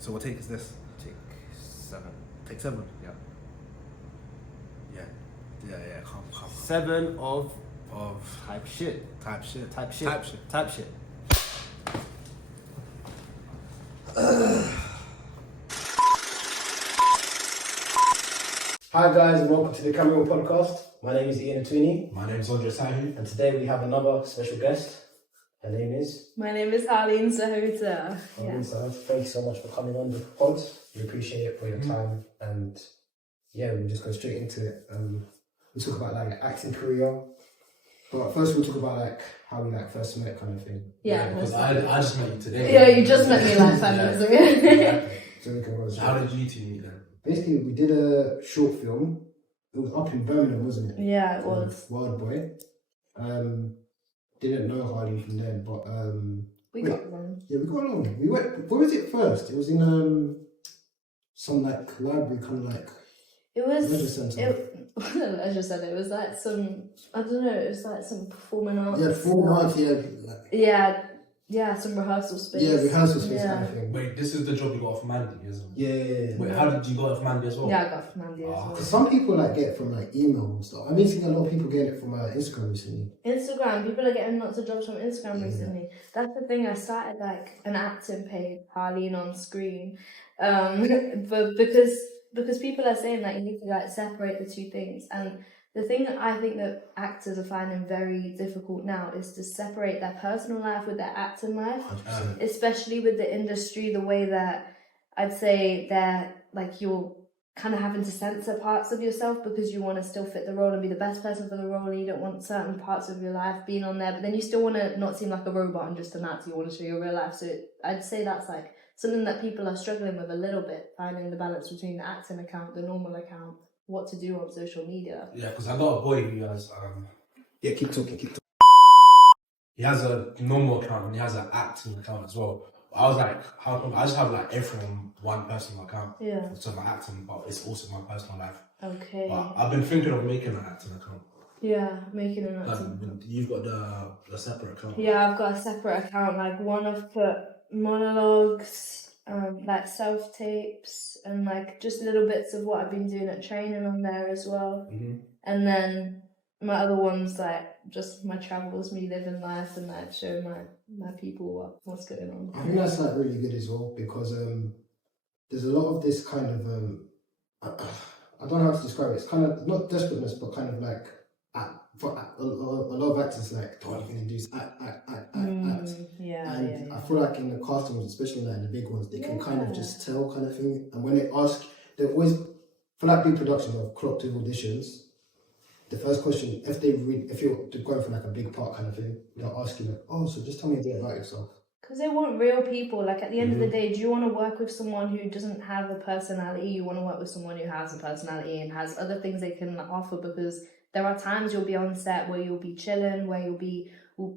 So what take is this? Take 7. Take 7. Yeah. Yeah. Calm. 7 of Type shit. Type shit. Hi guys, and welcome to the Camera Podcast. My name is Ian Atwini. My name is Andre Sahu. And today we have another special guest. Her name is... My name is Harleen Sahota. Harleen Sahota. Thank you so much for coming on the pod. We appreciate it for your time. And yeah, we'll just go straight into it. We'll talk about like acting career. But first we'll talk about like how we like first met kind of thing. Yeah. Because I just met you today. Yeah, you just met me like 5 minutes ago. So we can go How did you two meet then? Basically, we did a short film. It was up in Birmingham, wasn't it? Yeah, it was. Wild Boy. Didn't know Harley from then, but We got along. yeah, we got along. We went. Where was it first? It was in some like library, kind of like It was. leisure centre. It wasn't a leisure centre. It was like some. I don't know. It was like some performing arts. Yeah, performing arts. Yeah, some rehearsal space. Yeah, rehearsal space Yeah. kind of thing. Wait, this is the job you got off Mandy, isn't it? Yeah. Wait, how did you got it off Mandy as well? Yeah, I got from Andy as well. Because some people like get it from like email and stuff. I've been seeing a lot of people getting it from Instagram recently. Instagram. People are getting lots of jobs from Instagram recently. That's the thing. I started like an acting page, Harleen on screen, but because people are saying that you need to like separate the two things. And the thing that I think that actors are finding very difficult now is to separate their personal life with their acting life, 100%. especially with the industry. The way that I'd say they're like you're kind of having to censor parts of yourself because you want to still fit the role and be the best person for the role, and you don't want certain parts of your life being on there, but then you still want to not seem like a robot and just an actor. You want to show your real life. So I'd say that's like something that people are struggling with a little bit, finding the balance between the acting account, the normal account, what to do on social media. Yeah, because I got a boy who has Yeah, keep talking. he has a normal account and he has an acting account as well. I was like, how come I just have like everything on one personal account? Yeah. So my acting, but it's also my personal life. Okay. But I've been thinking of making an acting account. Yeah, making an acting. You've got the separate account. Yeah, I've got a separate account. Like one I've put monologues, like self tapes, and like just little bits of what I've been doing at training on there as well. Mm-hmm. And then my other one's like just my travels, me living life, and like showing my people what's going on. I think that's like really good as well because there's a lot of this kind of I don't know how to describe it. It's kind of not desperateness, but kind of like for a lot of actors like all you're gonna do is act. Yeah, And I feel like in the casting rooms, especially like in the big ones, they can kind of just tell kind of thing. And when they ask, they always for like big productions of clocked with auditions. The first question, if you're going for like a big part kind of thing, they'll ask you like, oh, so just tell me a bit about yourself. Because they want real people. Like at the end of the day, do you want to work with someone who doesn't have a personality? You want to work with someone who has a personality and has other things they can offer, because there are times you'll be on set where you'll be chilling, where you'll be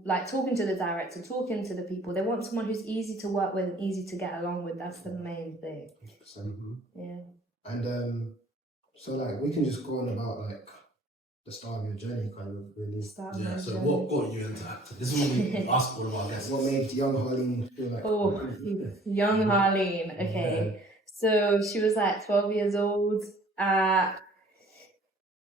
like talking to the director, talking to the people. They want someone who's easy to work with and easy to get along with. That's the main thing. 100%. Yeah. And so like we can just go on about like the start of your journey, kind of really. Yeah. So what got you into acting? This is what we ask all of our guests. What made young Harleen feel like? Oh, young Harleen. Okay, so she was like 12 years old at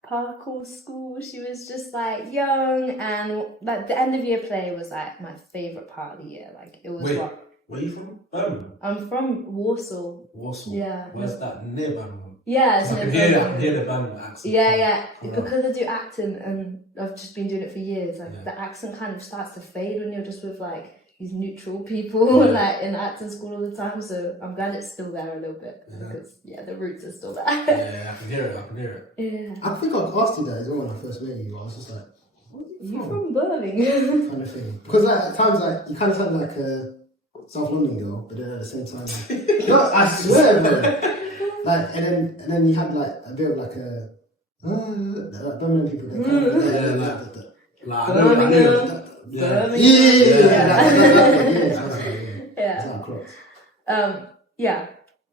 parkour school. She was just like young, and like the end of year play was like my favorite part of the year. Like it was. Wait, where are you from? Birmingham. I'm from Warsaw. Warsaw. Yeah. Where's that? Near Birmingham. Yeah, it's So I near can hear Birmingham. the Birmingham accent. Yeah. Come on. Because I do acting and I've just been doing it for years. Like Yeah. the accent kind of starts to fade when you're just with like these neutral people like in acting school all the time. So I'm glad it's still there a little bit because the roots are still there. Yeah, I can hear it. Yeah. I think I asked you that as well when I first met you. I was just like, where are You you from Birmingham? kind of thing. Because like at times like you kind of sound like a South London girl, but then at the same time, no, I swear, bro. Like and then you had like a bit of like a like Birmingham people that kind of Yeah.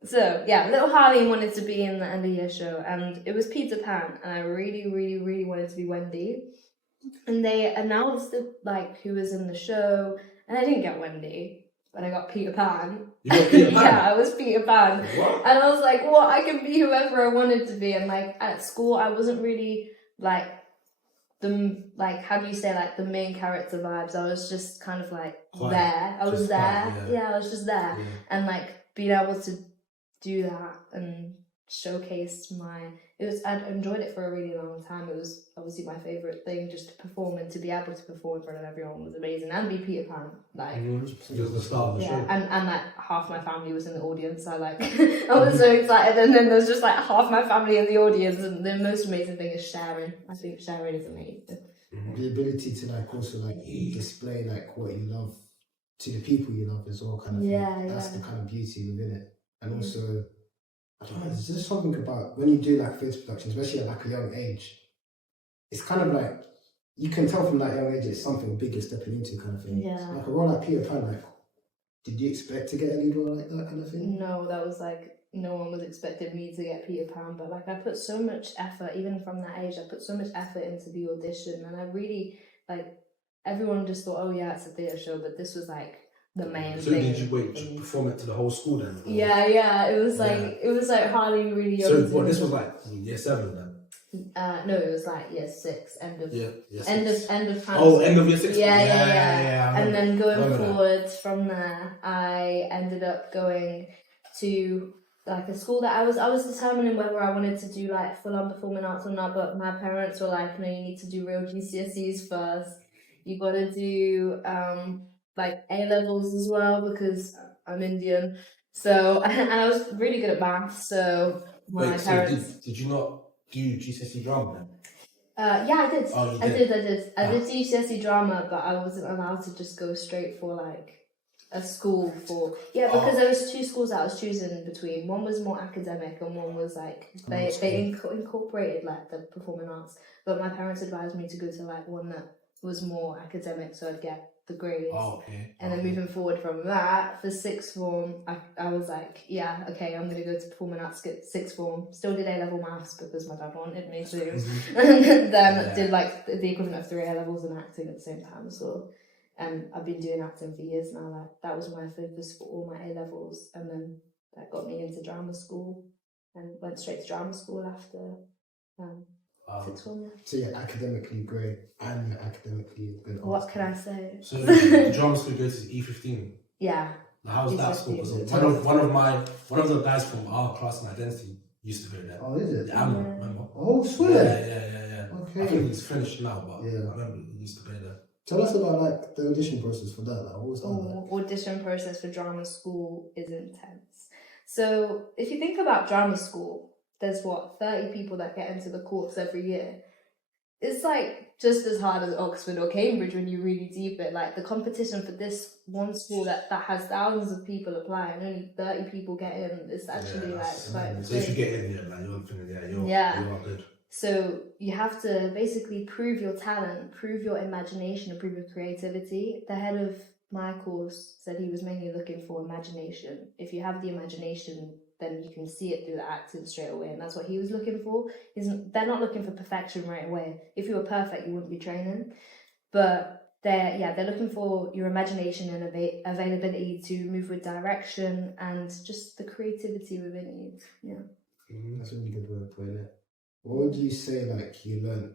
So yeah, little Harleen wanted to be in the end of year show, and it was Peter Pan, and I really, really, really wanted to be Wendy. And they announced who was in the show, and I didn't get Wendy. and I got Peter Pan. You got Peter Pan? Yeah, I was Peter Pan. What? And I was like, what? I can be whoever I wanted to be. And like at school, I wasn't really like how do you say, like the main character vibes. I was just kind of like Quiet. there. I was Just there. quiet, Yeah, I was just there. Yeah. And like being able to do that and showcase I enjoyed it for a really long time. It was obviously my favourite thing, just to perform, and to be able to perform in front of everyone was amazing. And be Peter Pan, like Just the start of the show. and like half my family was in the audience. I like I was so excited, and then there's just like half my family in the audience. And the most amazing thing is sharing. I think sharing is amazing. The ability to like also like display like what you love to the people you love as well, kind of thing. That's the kind of beauty within it. And also, I don't know, there's just something about when you do like theatre production, especially at like a young age, it's kind of like you can tell from that young age it's something big you're stepping into, kind of thing. Yeah. Like a role like Peter Pan, like did you expect to get a lead role like that kind of thing? No, that was like no one was expecting me to get Peter Pan, but like I put so much effort, even from that age, I put so much effort into the audition, and I really like everyone just thought, oh yeah, it's a theatre show, but this was like the main So thing. did you wait to perform it to the whole school then? Or? Yeah, it was like hardly really young. So what, this was like year 7 then? No, it was like year 6, end of year end 6. of Oh, end of year 6. Yeah. And then going Remember forward from there, I ended up going to like a school that I was determining whether I wanted to do like full on performing arts or not, but my parents were like, no, you need to do real GCSEs first. You gotta do like A levels as well, because I'm Indian. So and I was really good at maths, so my parents. So did you not do GCSE drama then? Yeah, I did. Oh, you I did? did. I did GCSE drama, but I wasn't allowed to just go straight for like a school for because there was 2 schools that I was choosing between. One was more academic, and one was like they incorporated like the performing arts. But my parents advised me to go to like one that was more academic, so I'd get the grades. Oh, okay. And then moving forward from that, for 6th form, I was like, yeah, okay, I'm going to go to performing arts, skip 6th form. Still did A-level maths because my dad wanted me to. And then did like the equivalent of 3 A-levels in acting at the same time. So, and I've been doing acting for years now. Like that was my focus for all my A-levels. And then that got me into drama school, and went straight to drama school after 6th form. So you're academically great and you're academically good. What can I say? So drama school goes to E15. Yeah. Now, how's that school? E15. Because one of the guys from our class in identity used to go there. Oh, is it? Yeah, I remember. Oh, swear. Yeah. Okay. I think he's finished now, but Yeah. I remember he used to go there. Tell us about like the audition process for that. Like, what was that like? Audition process for drama school is intense. So if you think about drama school, there's 30 people that get into the course every year. It's like just as hard as Oxford or Cambridge when you really deep it. Like the competition for this one school that has thousands of people apply and only 30 people get in, it's actually quite. So if you get in, you're good. So you have to basically prove your talent, prove your imagination, and prove your creativity. The head of my course said he was mainly looking for imagination. If you have the imagination, then you can see it through the acting straight away, and that's what he was looking for. They're not looking for perfection right away. If you were perfect, you wouldn't be training. But they're looking for your imagination and availability to move with direction and just the creativity within you. Yeah. That's a really good way of putting it. What would you say like you learned?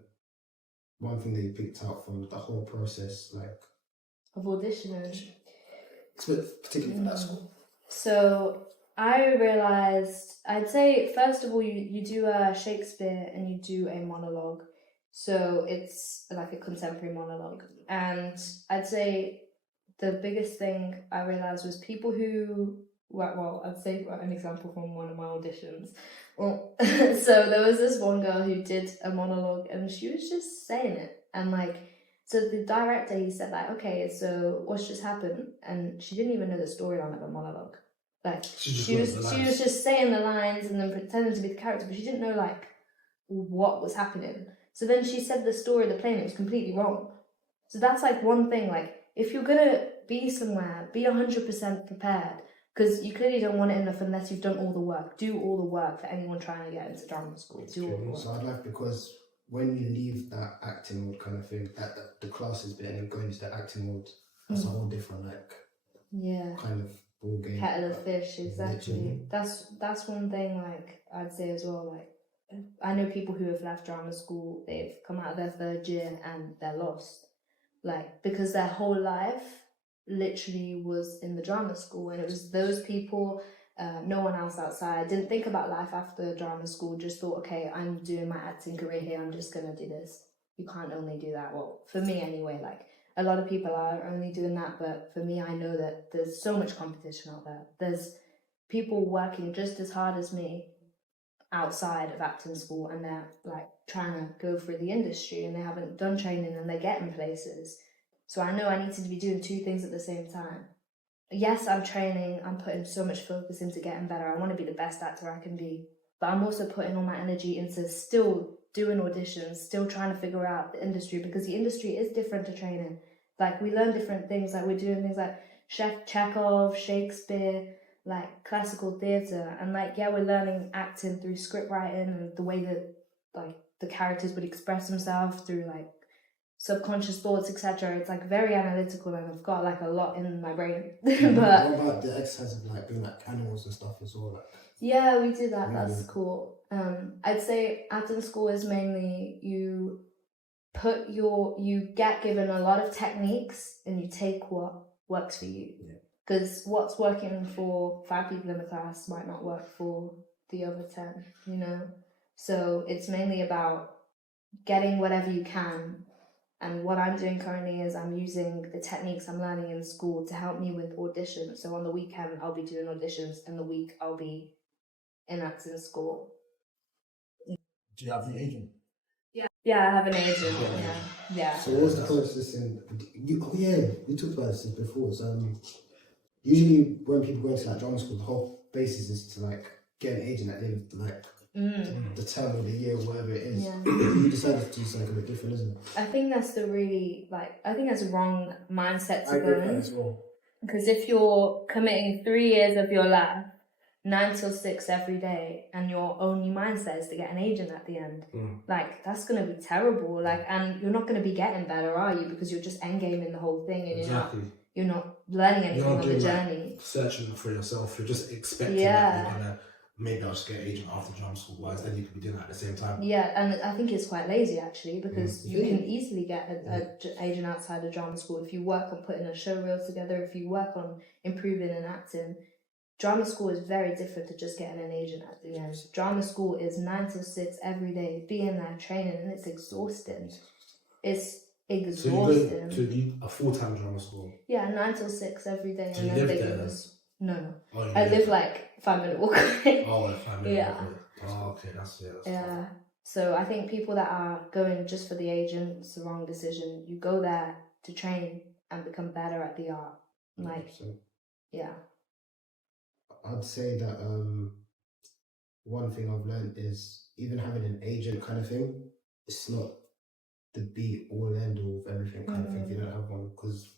One thing that you picked out from the whole process, like Of auditioning. Particularly for that school. So I realised, I'd say, first of all, you do a Shakespeare and you do a monologue. So it's like a contemporary monologue. And I'd say the biggest thing I realised was people who, I'd say an example from one of my auditions. Well, so there was this one girl who did a monologue and she was just saying it. And so the director, he said okay, so what's just happened? And she didn't even know the storyline of a monologue. She was just saying the lines and then pretending to be the character, but she didn't know what was happening. So then she said the story of the play and it was completely wrong. So that's one thing, if you're gonna be somewhere, be 100% prepared, because you clearly don't want it enough unless you've done all the work. Do all the work for anyone trying to get into drama school. Do all the work. So I'd like, because when you leave that acting mode kind of thing, that the classes bit and go into the acting mode, that's a whole different Yeah. kind of ball game. Kettle of fish, exactly. Literally. That's one thing, like, I'd say as well, like, I know people who have left drama school, they've come out of their third year and they're lost. Like, because their whole life literally was in the drama school, and it was those people, no one else outside, didn't think about life after drama school, just thought, okay, I'm doing my acting career here, I'm just gonna do this. You can't only do that. Well, for me anyway, like, a lot of people are only doing that, but for me, I know that there's so much competition out there. There's people working just as hard as me outside of acting school, and they're like trying to go through the industry, and they haven't done training, and they're getting places. So I know I need to be doing two things at the same time. Yes, I'm training, I'm putting so much focus into getting better. I want to be the best actor I can be, but I'm also putting all my energy into still doing auditions, still trying to figure out the industry, because the industry is different to training. Like, we learn different things, like we're doing things like Chekhov, Shakespeare, like classical theatre, and like, yeah, we're learning acting through script writing and the way that like the characters would express themselves through like subconscious thoughts, etc. It's like very analytical, and I've got like a lot in my brain. But what about the exercise of like being like animals and stuff as well? Like, yeah, we do that. Yeah. That's cool. I'd say acting school is mainly you get given a lot of techniques and you take what works for you. Because what's working for 5 people in the class might not work for the other 10, you know? So it's mainly about getting whatever you can. And what I'm doing currently is I'm using the techniques I'm learning in school to help me with auditions. So on the weekend, I'll be doing auditions, and the week I'll be in acting school. Do you have an agent? Yeah, I have an agent. Yeah. so what was the process in? We talked about this before. So usually when people go into like drama school, the whole basis is to like get an agent at the end of like the term or the year or whatever it is. Yeah. You decided to do something a bit different, isn't it? I think that's I think that's a wrong mindset to I go agree with that in. as well. Because if you're committing 3 years of your life, 9 till 6 every day, and your only mindset is to get an agent at the end, like, that's going to be terrible. Like, and you're not going to be getting better, are you? Because you're just endgaming the whole thing, and you're not learning anything on the journey. Like, searching for yourself. You're just expecting that you're gonna maybe I'll just get an agent after drama school. Whereas then you could be doing that at the same time. Yeah, and I think it's quite lazy actually, because you can easily get an agent outside of drama school if you work on putting a show reel together, if you work on improving in acting. Drama school is very different to just getting an agent at the end. Drama school is 9 till 6 every day, being there training, and it's exhausting. It's exhausting. So you go to a full-time drama school? Yeah, 9 till 6 every day. Do you live there? No. Oh, I live like 5-minute walk away. Oh, 5 minutes. Yeah. Oh, okay, that's it. Yeah. So I think people that are going just for the agent, it's the wrong decision. You go there to train and become better at the art. Like, yeah. I'd say that one thing I've learned is even having an agent kind of thing, it's not the be all end all of everything kind of thing if you don't have one, because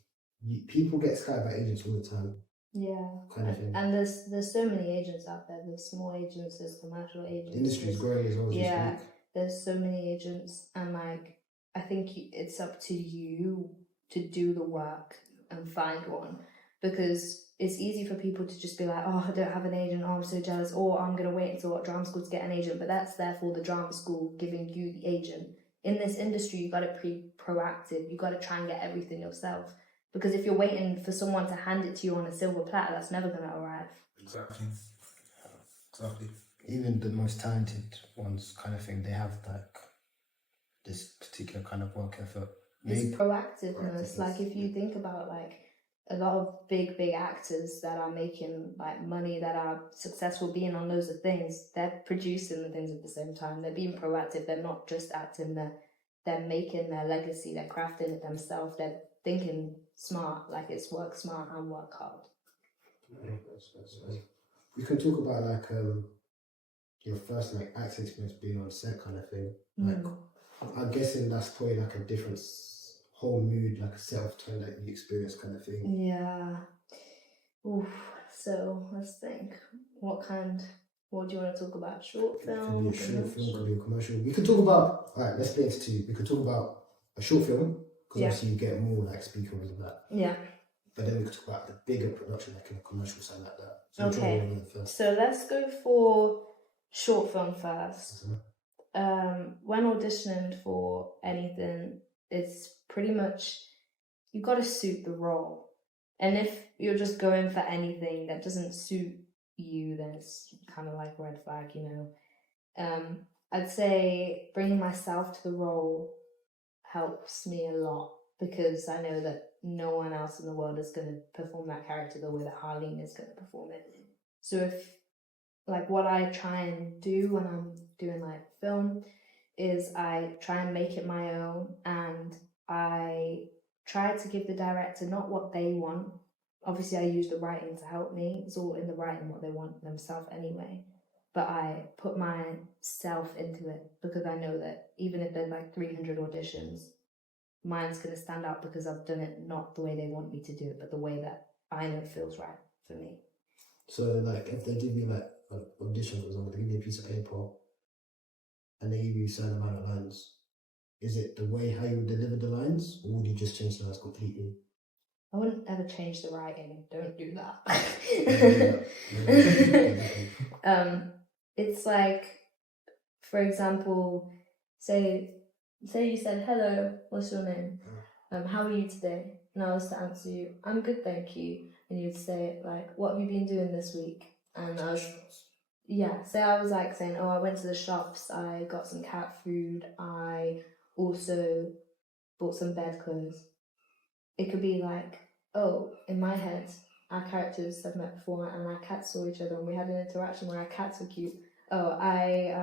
people get scared about agents all the time. Yeah, kind of thing. And there's so many agents out there. There's small agents, there's commercial agents. The industry is growing as well as you speak. There's so many agents, and like, I think it's up to you to do the work and find one, because it's easy for people to just be like, oh, I don't have an agent, oh, I'm so jealous, or I'm going to wait until drama school to get an agent. But that's therefore the drama school giving you the agent. In this industry, you got to be proactive. You got to try and get everything yourself. Because if you're waiting for someone to hand it to you on a silver platter, that's never going to arrive. Exactly. Even the most talented ones kind of thing, they have like this particular kind of work effort. It's proactiveness. Like, if you think about like a lot of big actors that are making like money, that are successful, being on loads of things, they're producing the things at the same time. They're being proactive. They're not just acting. They're making their legacy. They're crafting it themselves. They're thinking smart. Like, it's work smart and work hard. We can talk about like your first like acting experience being on set kind of thing. Like, I'm guessing that's probably like a different whole mood, like a self-tone that you experience kind of thing. Yeah. Oof. So let's think. What do you want to talk about? Short film? It could be a short film, could be a commercial. We could talk about, alright, let's split into two. We could talk about a short film, because obviously you get more like speaking with that. Yeah. But then we could talk about the bigger production, like in a commercial side like that. So Okay. which one first? So let's go for short film first. When auditioning for anything, it's pretty much you got to suit the role. And if you're just going for anything that doesn't suit you, then it's kind of like a red flag, you know. I'd say bringing myself to the role helps me a lot because I know that no one else in the world is going to perform that character the way that Harleen is going to perform it. So if, like, what I try and do when I'm doing like film is I try and make it my own, and I try to give the director not what they want. Obviously I use the writing to help me. It's all in the writing what they want themselves anyway. But I put myself into it because I know that even if there's like 300 auditions, mine's going to stand out because I've done it not the way they want me to do it, but the way that I know feels right for me. So like if they give you like an audition, for example, they give you a piece of paper and they give you a certain amount of lines, is it the way how you deliver the lines, or would you just change the lines completely? I wouldn't ever change the writing. Don't do that. It's like, for example, say you said, "Hello, what's your name? How are you today?" And I was to answer you, "I'm good, thank you." And you'd say like, "What have you been doing this week?" And I was, say I was like saying, "Oh, I went to the shops. I got some cat food. I also bought some bed clothes." It could be like, "Oh, in my head, our characters have met before and our cats saw each other and we had an interaction where our cats were cute. Oh, I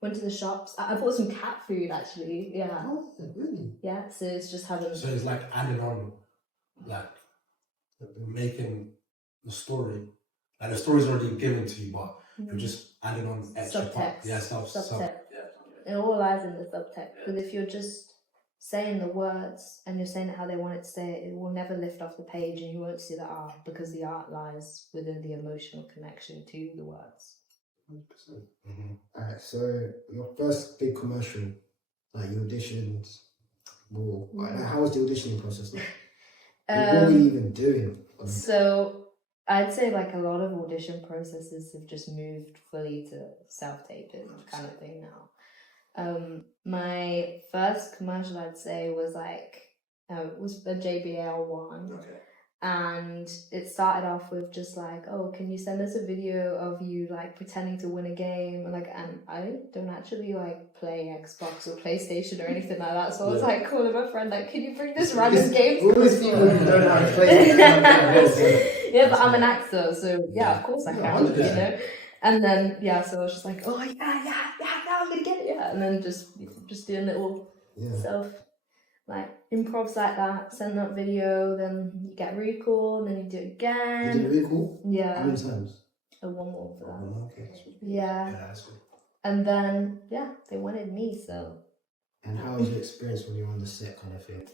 went to the shops. I bought some cat food actually. Yeah." Oh, really? Yeah, so it's just having. So it's like adding on, like making the story. Like the story's already given to you, but you're just adding on extra Subtext. part. Yeah, Subtext. Yeah. It all lies in the subtext. Because if you're just saying the words and you're saying it how they want it to say it, it will never lift off the page and you won't see the art because the art lies within the emotional connection to the words. 100%. Alright, so your first big commercial, like you auditioned, like, how was the auditioning process like? What were you even doing? So I'd say like a lot of audition processes have just moved fully to self-taping kind of thing now. My first commercial I'd say was like it was a JBL one. Okay. And it started off with just like, "Oh, can you send us a video of you like pretending to win a game?" And I don't actually like play Xbox or PlayStation or anything like that. So I was like calling my friend like, "Can you bring this random game to Always us?" people who don't know how to play. Yeah, but I'm an actor, so yeah, of course I can, 100%. you know. And then so I was just like, "Oh yeah, now I'm gonna get it." Yeah, and then just doing little self like improvs like that, send that video, then you get recall, and then you do it again. You did recall? Yeah. How many times? One more for that. Okay. Yeah. that's good. And then they wanted me, so. And how was your experience when you were on the set kind of thing?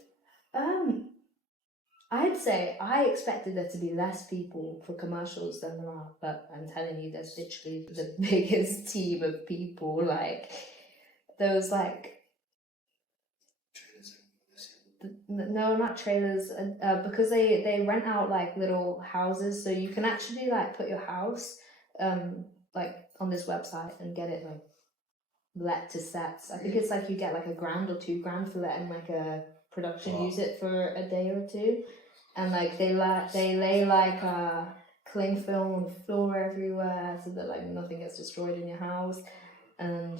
I'd say I expected there to be less people for commercials than there are, but I'm telling you, there's literally the biggest team of people. Like, there was like. No, not trailers, because they rent out like little houses, so you can actually like put your house like on this website and get it like let to sets. I think it's like you get like $1,000 or $2,000 for letting like a production use it for a day or two, and like they lay like cling film on the floor everywhere so that like nothing gets destroyed in your house. And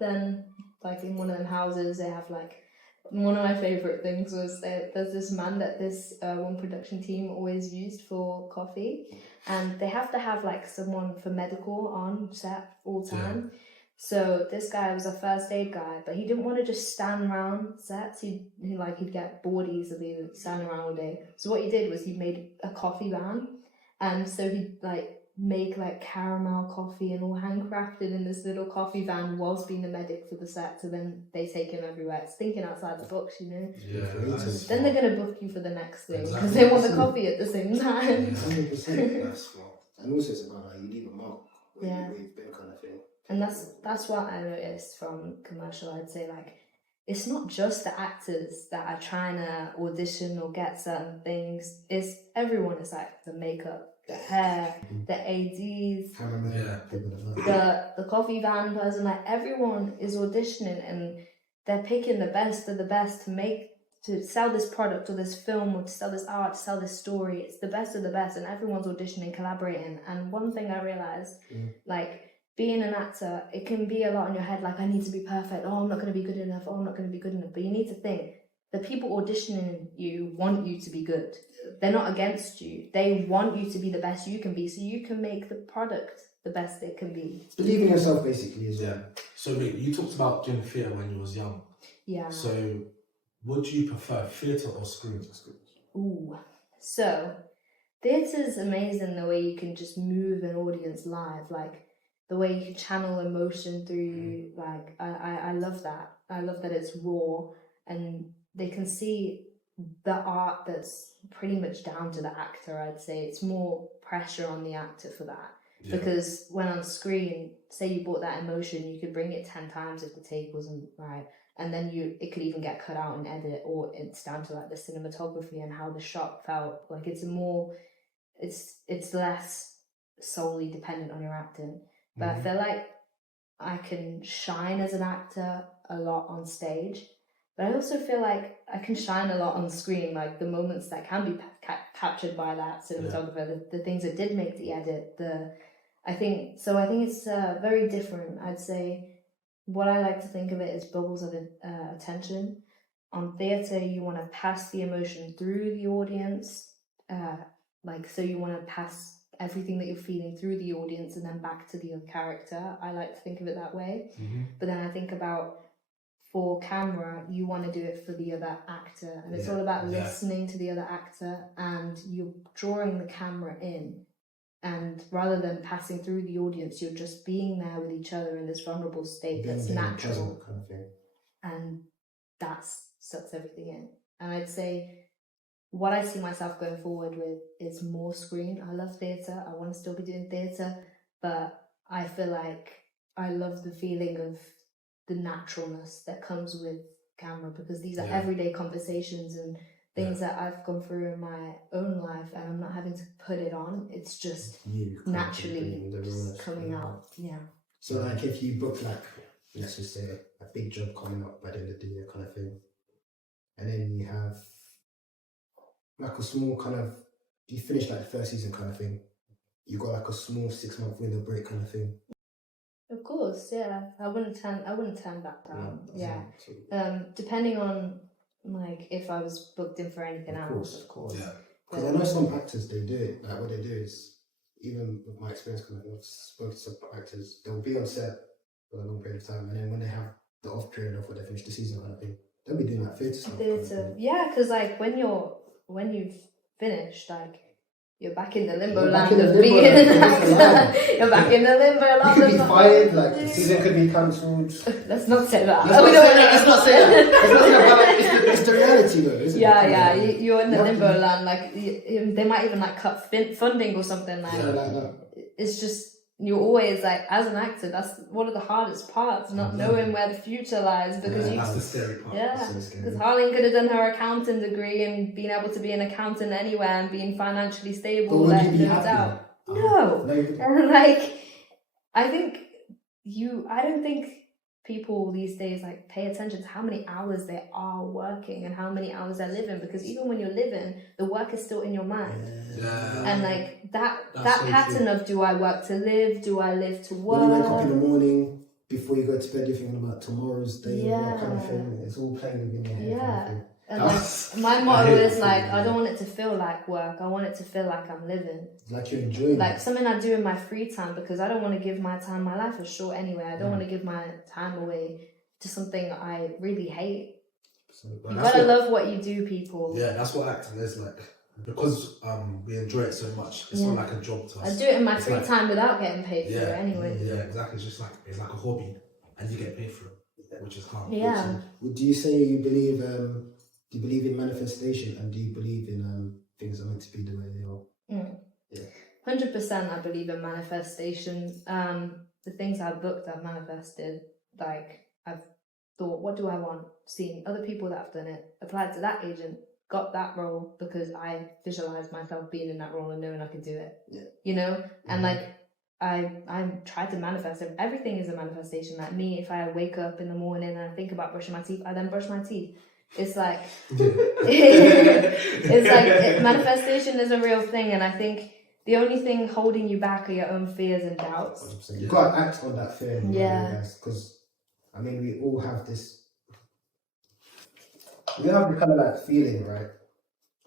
then like in one of them houses they have like. One of my favourite things was that there's this man that this one production team always used for coffee, and they have to have like someone for medical on set all time. Yeah. So this guy was a first aid guy, but he didn't want to just stand around sets. He'd get bored easily standing around all day. So what he did was he made a coffee van, and so he'd like make like caramel coffee and all handcrafted in this little coffee van whilst being the medic for the set, so then they take him everywhere. It's thinking outside the box, you know. Then they're gonna book you for the next thing because they want the coffee at the same time. 100%. That's smart. And also it's about like you leave a mark where you've been kind of thing. And that's what I noticed from commercial. I'd say like it's not just the actors that are trying to audition or get certain things. It's everyone. It's like the makeup, the hair, the ADs, Cameraman, people like that. the coffee van person. Like everyone is auditioning and they're picking the best of the best to sell this product or this film or to sell this art, to sell this story. It's the best of the best, and everyone's auditioning, collaborating. And one thing I realized, like, being an actor, it can be a lot in your head, like, I need to be perfect. Oh, I'm not going to be good enough. Oh, I'm not going to be good enough. But you need to think, the people auditioning you want you to be good. They're not against you. They want you to be the best you can be, so you can make the product the best it can be. Believe in yourself, basically, as well. Yeah. So wait, you talked about doing theatre when you was young. Yeah. So would you prefer theatre or screen? Ooh. So, theatre's amazing the way you can just move an audience live, like the way you can channel emotion through you. Like, I love that. I love that it's raw and they can see the art that's pretty much down to the actor, I'd say. It's more pressure on the actor for that. Yeah. Because when on screen, say you brought that emotion, you could bring it 10 times if the take wasn't right. And then it could even get cut out and edit, or it's down to like the cinematography and how the shot felt. Like it's less solely dependent on your acting. But I feel like I can shine as an actor a lot on stage, but I also feel like I can shine a lot on screen, like the moments that can be captured by that cinematographer, the things that did make the edit. I think it's very different. I'd say what I like to think of it as bubbles of attention. On theatre, you want to pass the emotion through the audience, so you want to pass everything that you're feeling through the audience and then back to the character. I like to think of it that way. But then I think about, for camera, you want to do it for the other actor, and it's all about listening to the other actor, and you're drawing the camera in. And rather than passing through the audience, you're just being there with each other in this vulnerable state that's natural. Kind of thing. And that sucks everything in. And I'd say what I see myself going forward with is more screen. I love theatre. I want to still be doing theatre. But I feel like I love the feeling of the naturalness that comes with camera, because these are everyday conversations and things that I've gone through in my own life, and I'm not having to put it on. It's just naturally just coming out. Yeah. So like if you book like, let's just say a big job coming up by the end of the year kind of thing, and then you have like a small kind of, you finish like the first season kind of thing, you got like a small 6-month window break kind of thing. Of course, yeah. I wouldn't turn that down. Depending on like if I was booked in for anything else, of course. Yeah. Because I know some actors, they do it. Like what they do is, even with my experience, kind of, I've spoken to some actors, they'll be on set for a long period of time, and then when they have the off period of where they finish the season kind of thing, they'll be doing that theatre stuff. Yeah, because like when you've finished, like you're back in the limbo land of being an actor. You're back in the limbo land. You could be fired, like the season could be cancelled. Let's not say that. Let's not say that. It's the reality though, isn't it? Yeah. You're in the limbo land. Like they might even like cut funding or something. Like it's just, you're always like, as an actor, that's one of the hardest parts, not knowing where the future lies, because that's the scary part. Yeah, because Harleen could have done her accounting degree and been able to be an accountant anywhere and being financially stable. But would you be happy? No. And like, I don't think people these days like pay attention to how many hours they are working and how many hours they're living, because even when you're living, the work is still in your mind. And like that pattern of, do I work to live, do I live to work? When you wake up in the morning, before you go to bed, you're thinking about tomorrow's day, that kind of thing. It's all playing within your head. Kind of thing. And like, my motto is like, I don't want it to feel like work. I want it to feel like I'm living. Like you're enjoying like something I do in my free time, because I don't want to give my life is short anyway. I don't want to give my time away to something I really hate. You gotta love what you do, people. Yeah, that's what acting is like. Because we enjoy it so much, it's not like a job to us. I do it in my free time without getting paid for it anyway. Yeah, exactly. It's like a hobby, and you get paid for it, which is hard. Yeah. Do you say you believe? Do you believe in manifestation, and do you believe in things are meant to be the way they are? Yeah. 100%. I believe in manifestation. The things I've booked, I've manifested. Like I've thought, what do I want? Seen other people that have done it, applied to that agent, got that role because I visualized myself being in that role and knowing I could do it. Yeah. You know? And like, I tried to manifest it. Everything is a manifestation. Like me, if I wake up in the morning and I think about brushing my teeth, I then brush my teeth. It's like, manifestation is a real thing. And I think the only thing holding you back are your own fears and doubts. 100%. You gotta act on that fear. Yeah. Because, I mean, we all have this. We have the kind of like feeling, right?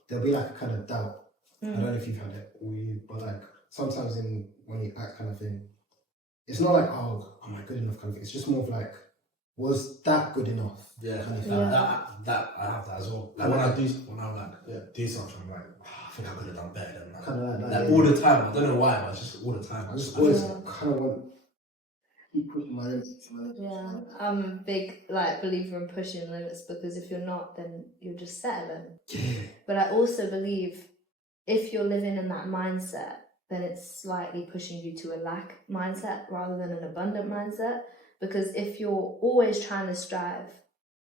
There'll be like a kind of doubt. I don't know if you've had it or you, but like sometimes when you act kind of thing, it's not like, oh, am I good enough kind of thing. It's just more of like, was that good enough? Yeah, kind of thing. that I have that as well. Like when I do something, I'm like, I think I could have done better than that. Kind of like Like all the time. I don't know why, but it's just all the time. I just always kind of want keep pushing my limits. Yeah, I'm a big like believer in pushing limits because if you're not, then you're just settling. Yeah. But I also believe if you're living in that mindset, then it's slightly pushing you to a lack mindset rather than an abundant mindset. Because if you're always trying to strive,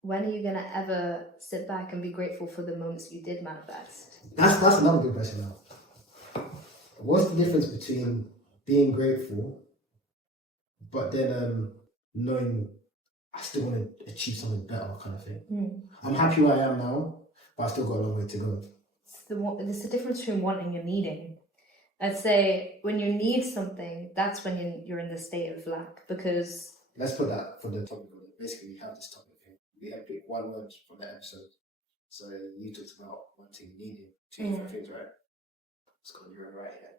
when are you going to ever sit back and be grateful for the moments you did manifest? That's another good question now. What's the difference between being grateful but then knowing I still want to achieve something better kind of thing? I'm happy where I am now, but I still got a long way to go. There's the difference between wanting and needing. I'd say when you need something, that's when you're in the state of lack because... Let's put that for the topic. Basically, we have this topic here. We have picked one word from the episode. So you talked about wanting and needing. Two different things, right? Let's go, you're right here.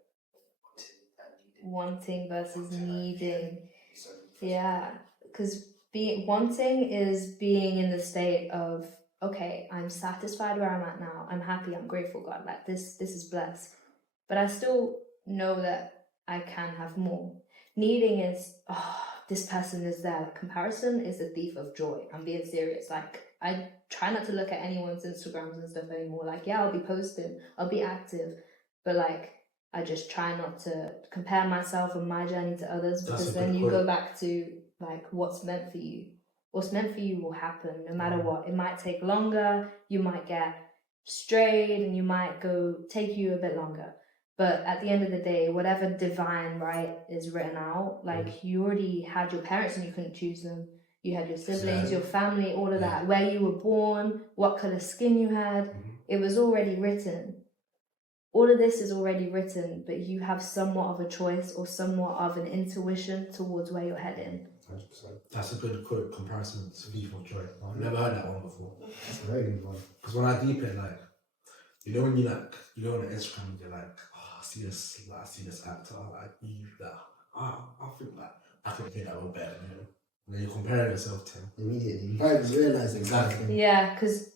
Wanting versus needing. Yeah, because wanting is being in the state of, okay, I'm satisfied where I'm at now. I'm happy. I'm grateful, God. Like this is blessed. But I still know that I can have more. Needing is, this person is there. Like, comparison is a thief of joy. I'm being serious. Like, I try not to look at anyone's Instagrams and stuff anymore. Like, yeah, I'll be posting, I'll be active, but like, I just try not to compare myself and my journey to others because then you go back to like what's meant for you. What's meant for you will happen no matter what. It might take longer. You might get strayed, and you might take you a bit longer. But at the end of the day, whatever divine right is written out, like you already had your parents and you couldn't choose them. You had your siblings, your family, all of that. Where you were born, what colour skin you had, it was already written. All of this is already written, but you have somewhat of a choice or somewhat of an intuition towards where you're heading. 100%. That's a good quote comparison to Thief of Joy. I've never heard that one before. That's a very good one. Because when I deep it, like, you know when you go on Instagram and you're like, I see this actor, like I think I could think that one better, you know. And then you compare yourself to him. Immediately, you might realize exactly. Yeah, because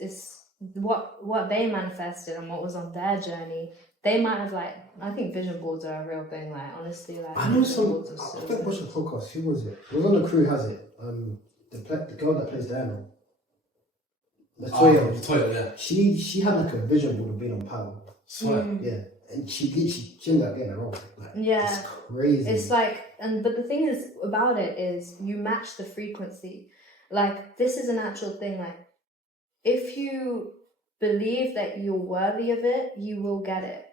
it's what they manifested and what was on their journey. They might have I think vision boards are a real thing. Like honestly, I know some. I think I watched a podcast. Who was it? It was on the crew. Has it? The girl that plays Diana. Latoya, yeah. She had like a vision board of being on Power. Yeah, and she ended up getting it wrong. It's crazy. It's but the thing is about it is you match the frequency. Like this is an actual thing. Like if you believe that you're worthy of it, you will get it.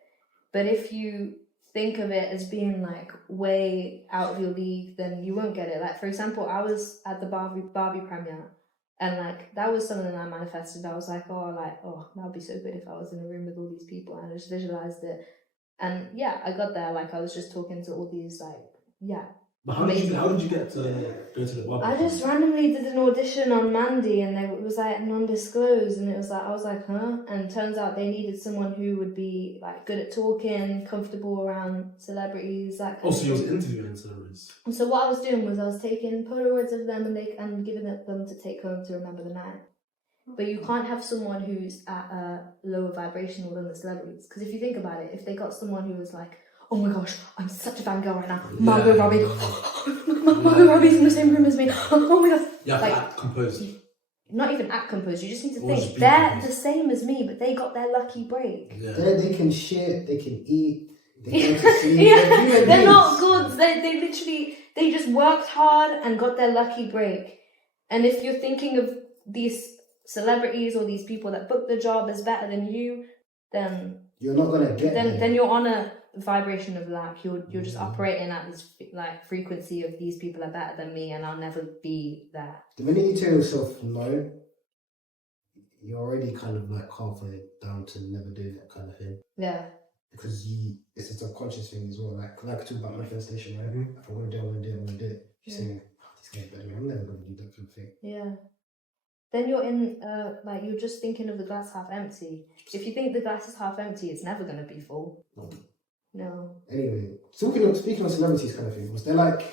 But if you think of it as being like way out of your league, then you won't get it. Like for example, I was at the Barbie premiere. And like that was something that I manifested. I was like, that would be so good if I was in a room with all these people, and I just visualized it. And yeah, I got there. Like I was just talking to all these But how did you get to go to the Barbie? I just randomly did an audition on Mandy, and it was like non-disclosed, and it was like I was like, huh? And turns out they needed someone who would be like good at talking, comfortable around celebrities. So you was interviewing celebrities. And so what I was doing was I was taking Polaroids of them and giving them to take home to remember the night. But you can't have someone who's at a lower vibrational than the celebrities, because if you think about it, if they got someone who was like, oh my gosh, I'm such a fangirl right now. Margot Robbie. Margot Robbie's in the same room as me. Oh my god. You have to act composed. Not even act composed. You just need to think. They're the same as me, but they got their lucky break. Yeah. They can shit, they can eat, they can sleep. They're not goods. They literally, they just worked hard and got their lucky break. And if you're thinking of these celebrities or these people that book the job as better than you, then you're not gonna get then you're on a vibration of lack. You're just operating at this like frequency of these people are better than me and I'll never be there. The minute you tell yourself no, you're already kind of like halfway down to never do that kind of thing. Yeah. Because it's a subconscious thing as well. Like I talk about manifestation, right? If I want to do it, I want to do it, I want to do it. You're saying, this guy's better than me, I'm never going to do that kind of thing. Yeah. Then you're in, like, you're just thinking of the glass half empty. If you think the glass is half empty, it's never going to be full. No. Anyway, speaking of celebrities kind of thing, was there like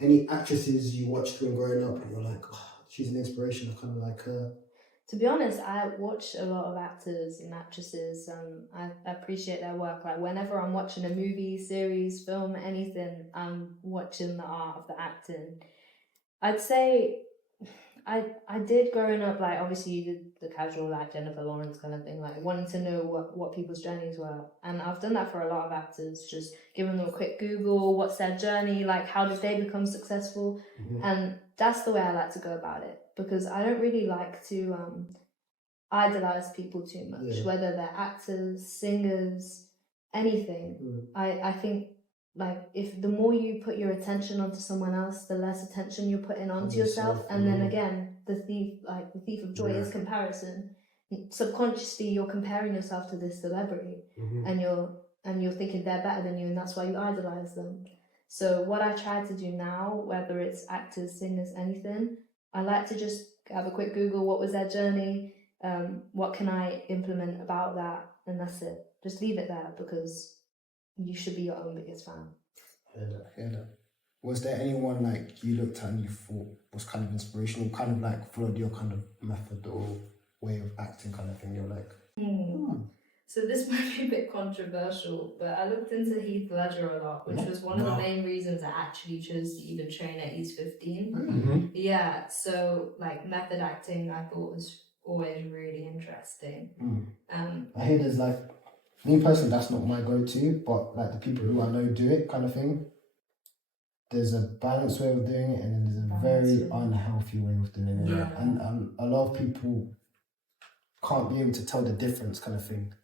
any actresses you watched when growing up and you're like, oh, she's an inspiration, I kind of like her? To be honest, I watch a lot of actors and actresses. I appreciate their work. Like whenever I'm watching a movie, series, film, anything, I'm watching the art of the acting. I'd say I did growing up, like obviously you did the casual like Jennifer Lawrence kind of thing, like wanting to know what people's journeys were. And I've done that for a lot of actors, just giving them a quick Google, what's their journey, like how did they become successful? And that's the way I like to go about it, because I don't really like to idolize people too much, whether they're actors, singers, anything. I think like if the more you put your attention onto someone else, the less attention you're putting onto yourself. And then again, the thief of joy is comparison. Subconsciously you're comparing yourself to this celebrity, and you're thinking they're better than you, and that's why you idolize them. So what I try to do now, whether it's actors, singers, anything, I like to just have a quick Google, what was their journey, what can I implement about that, and that's it. Just leave it there, because you should be your own biggest fan. Hear that. Was there anyone like you looked at and you thought was kind of inspirational, kind of like followed your kind of method or way of acting kind of thing? You're like, So this might be a bit controversial, but I looked into Heath Ledger a lot, which was one of the main reasons I actually chose to even train at East 15. Yeah, so like method acting I thought was always really interesting. I hear there's like, me personally, that's not my go-to, but like the people who I know do it kind of thing. There's a balanced way of doing it, and then there's a very unhealthy way of doing it. Yeah. And a lot of people can't be able to tell the difference kind of thing.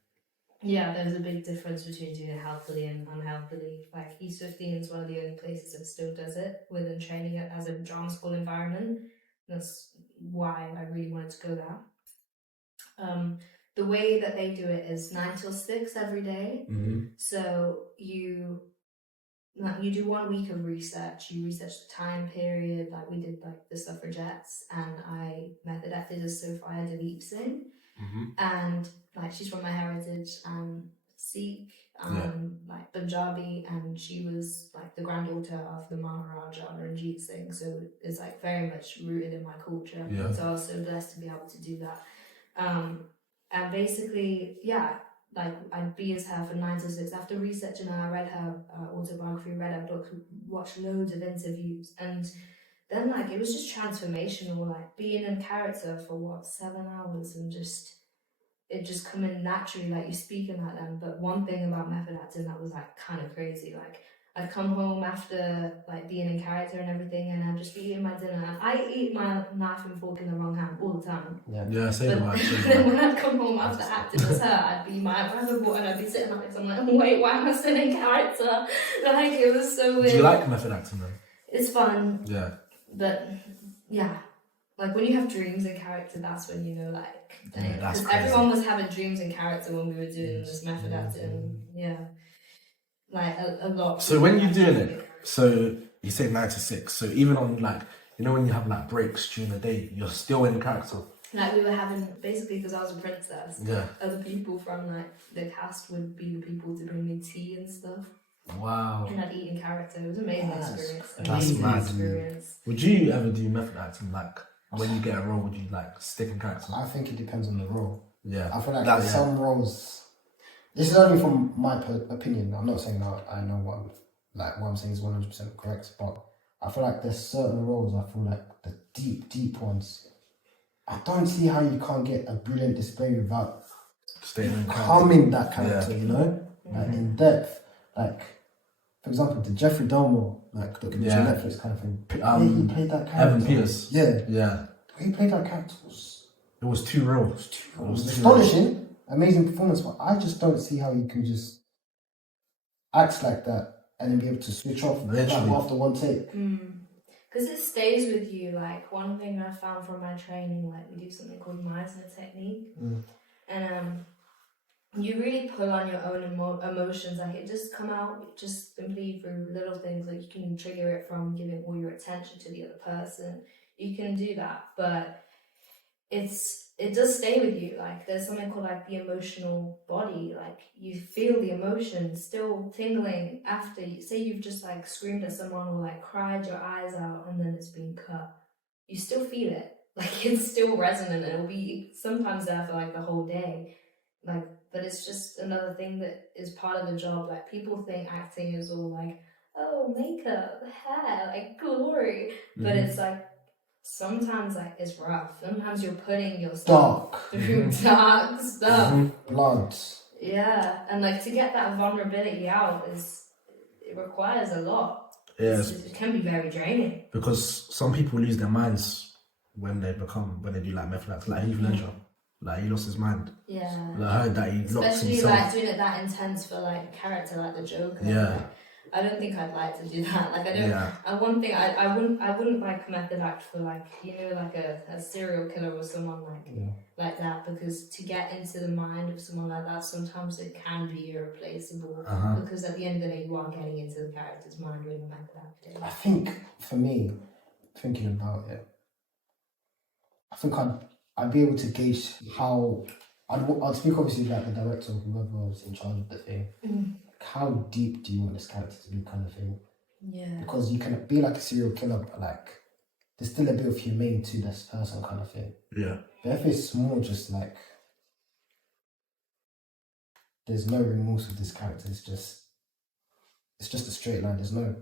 Yeah, there's a big difference between doing it healthily and unhealthily. Like East 15 is one of the only places that still does it within training it as a drama school environment. That's why I really wanted to go there. The way that they do it is 9 till 6 every day. So you do 1 week of research. You research the time period, like we did like the suffragettes, and I method acted as Sophia Dalip Singh. And like she's from my heritage and Sikh, like Punjabi, and she was like the granddaughter of the Maharaja Ranjit Singh, so it's like very much rooted in my culture. So I was so blessed to be able to do that. And basically, like I'd be as her for 9 to 6. After researching her, I read her autobiography, read her book, watched loads of interviews, and then like it was just transformational, like being in character for 7 hours and it just coming naturally, like you speaking like them. But one thing about method acting that was like kind of crazy, like I'd come home after like being in character and everything, and I'd just be eating my dinner, and I eat my knife and fork in the wrong hand all the time. Same. Then when I'd come home after acting as her, I'd be my motherboard and I'd be sitting like this. I'm like, wait, why am I still in character? Like it was so weird. Do you like method acting then? It's fun. Yeah. But yeah, like when you have dreams in character, that's when you know, like, that's because everyone was having dreams in character when we were doing this method acting. Like a lot. So when you're doing it, so you say 9 to 6. So even on like, you know, when you have like breaks during the day, you're still in character. Like we were having, basically because I was a princess. Yeah. Other people from like the cast would be the people to bring me tea and stuff. Wow. And I'd eat in character. It was an amazing experience. That's mad. Experience. Would you ever do method acting? Like when you get a role, would you like stick in character? I think it depends on the role. Yeah. I feel like some roles. This is only from my opinion. I'm not saying that I know what I'm saying is 100% correct, but I feel like there's certain roles. I feel like the deep ones. I don't see how you can't get a brilliant display without becoming that character. You know, like in depth. Like, for example, the Jeffrey Dahmer like documentary Netflix kind of thing. He played that character. Evan Peters. Yeah. He played that character It was too real. it was astonishing, amazing performance, but I just don't see how you can just act like that and then be able to switch off Literally. after one take. Because it stays with you. Like, one thing I found from my training, like, we do something called Meisner technique. And you really pull on your own emotions. Like, it just come out just simply through little things. Like, you can trigger it from giving all your attention to the other person. You can do that, but it does stay with you. Like, there's something called like the emotional body. Like, you feel the emotion still tingling after you say you've just like screamed at someone or like cried your eyes out and then it's been cut. You still feel it. Like, it's still resonant. It'll be sometimes there for like the whole day. Like, but it's just another thing that is part of the job. Like, people think acting is all like, oh, makeup, hair, like glory. But it's like, sometimes like it's rough. Sometimes you're putting yourself through dark stuff. Blood. Yeah, and like to get that vulnerability out it requires a lot. Yes. It can be very draining. Because some people lose their minds when they do like method acts, like Heath Ledger. Like, he lost his mind. Yeah. Like, I heard that he locked Especially himself. like doing it that intense for like a character like the Joker. Yeah. Like, I don't think I'd like to do that. Like, I don't. Yeah. One thing I wouldn't like method act for like, you know, like a serial killer or someone like that, because to get into the mind of someone like that, sometimes it can be irreplaceable. Because at the end of the day, you are getting into the character's mind when you're method acting. I think for me, thinking about it, I think I'd be able to gauge how I'd speak obviously like the director or whoever was in charge of the thing. How deep do you want this character to be, kind of thing? Yeah. Because you can be like a serial killer, but like there's still a bit of humane to this person, kind of thing. Yeah. But if it's more just like there's no remorse with this character, it's just a straight line. There's no.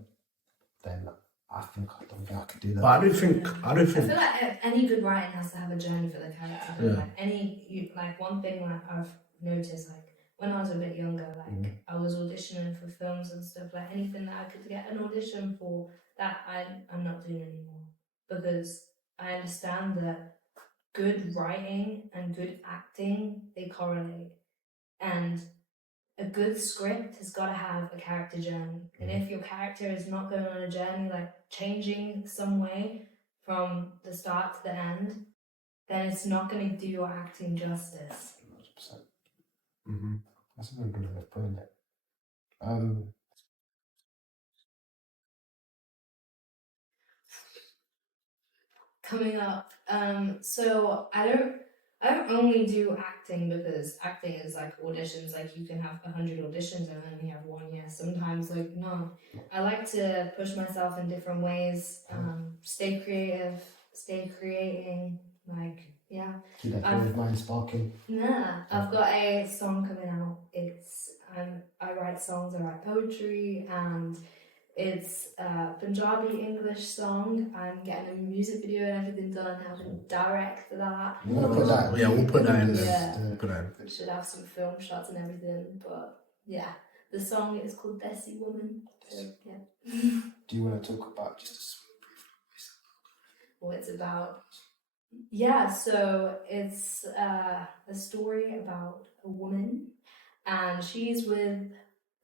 Then I don't think I could do that. But I don't think. I feel like any good writing has to have a journey for the character. Yeah. Like one thing like I've noticed, like when I was a bit younger, like I was auditioning for films and stuff, like anything that I could get an audition for, that I'm not doing anymore, because I understand that good writing and good acting, they correlate, and a good script has got to have a character journey. And if your character is not going on a journey, like changing some way from the start to the end, then it's not going to do your acting justice. 100%. That's a very good way of putting it. Coming up, so I don't only do acting because acting is like auditions. Like, you can have 100 auditions and only have one yes. Sometimes, like, no. I like to push myself in different ways. Stay creative, stay creating. Like, yeah. Keep that creative mind sparking. Nah, I've got a song coming out. It's I write songs, I write poetry, and it's a Punjabi English song. I'm getting a music video and everything done, helping direct that. We're gonna put that. Yeah, we'll put that in there. Yeah. We'll put that in. Should have some film shots and everything, but yeah, the song is called Desi Woman. So, yeah. Do you want to talk about just a small brief what it's about? Yeah, so it's a story about a woman, and she's with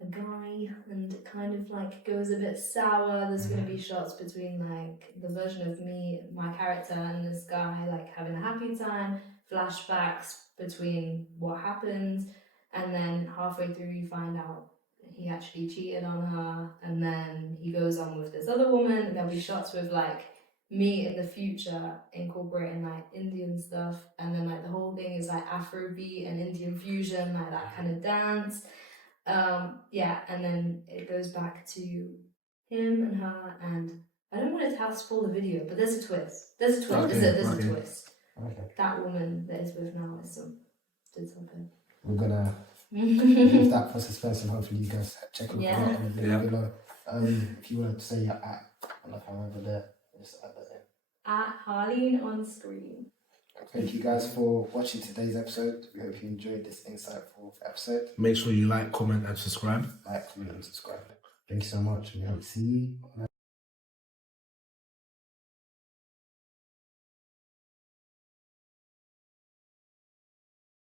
a guy, and it kind of like goes a bit sour. There's going to be shots between like the version of me, my character, and this guy like having a happy time, flashbacks between what happened, and then halfway through you find out he actually cheated on her, and then he goes on with this other woman, and there'll be shots with like me in the future incorporating like Indian stuff, and then like the whole thing is like Afrobeat and Indian fusion, like that kind of dance. Yeah, and then it goes back to him and her, and I don't want to spoil the video, but there's a twist. There's a twist. Okay, There's okay. a twist. Okay. That woman that is with now did something. We're gonna leave that for suspense, and hopefully you guys check it Yeah. out and let me know. If you want to say your at, I don't know if I remember there. Just add that in. At Harleen on screen. Thank you guys for watching today's episode. We hope you enjoyed this insightful episode. Make sure you like, comment, and subscribe. Like, comment, and subscribe. Thank you so much. We hope to see you on